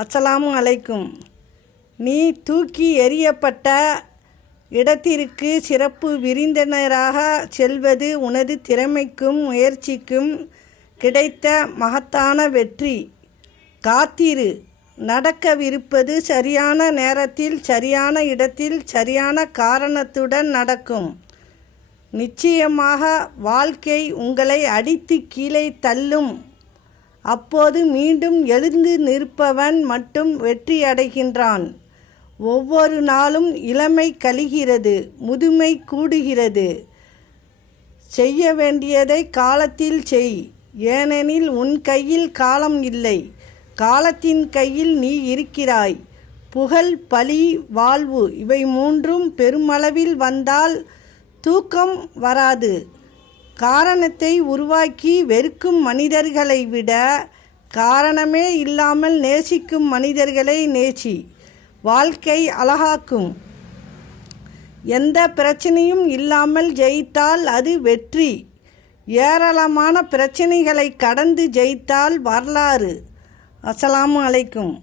அஸ்ஸலாமு அலைக்கும். நீ தூக்கி எறியப்பட்ட இடத்திற்கு சிறப்பு விருந்தினராக செல்வது உனது திறமைக்கும் முயற்சிக்கும் கிடைத்த மகத்தான வெற்றி. காத்திரு, நடக்கவிருப்பது சரியான நேரத்தில் சரியான இடத்தில் சரியான காரணத்துடன் நடக்கும். நிச்சயமாக வாழ்க்கை உங்களை அடித்து கீழே தள்ளும். அப்போது மீண்டும் எழுந்து நிற்பவன் மட்டும் வெற்றி அடைகின்றான். ஒவ்வொரு நாளும் இளமை கழிகிறது, முதுமை கூடுகிறது. செய்ய வேண்டியதை காலத்தில் செய், ஏனெனில் உன் கையில் காலம் இல்லை, காலத்தின் கையில் நீ இருக்கிறாய். புகழ், பழி, வாழ்வு இவை மூன்றும் பெருமளவில் வந்தால் தூக்கம் வராது. காரணத்தை உருவாக்கி வெறுக்கும் மனிதர்களை விட காரணமே இல்லாமல் நேசிக்கும் மனிதர்களை நேசி. வாழ்க்கை அழகாக்கும். எந்த பிரச்சனையும் இல்லாமல் ஜெயித்தால் அது வெற்றி. ஏராளமான பிரச்சனைகளை கடந்து ஜெயித்தால் வரலாறு. அஸ்ஸலாமு அலைக்கும்.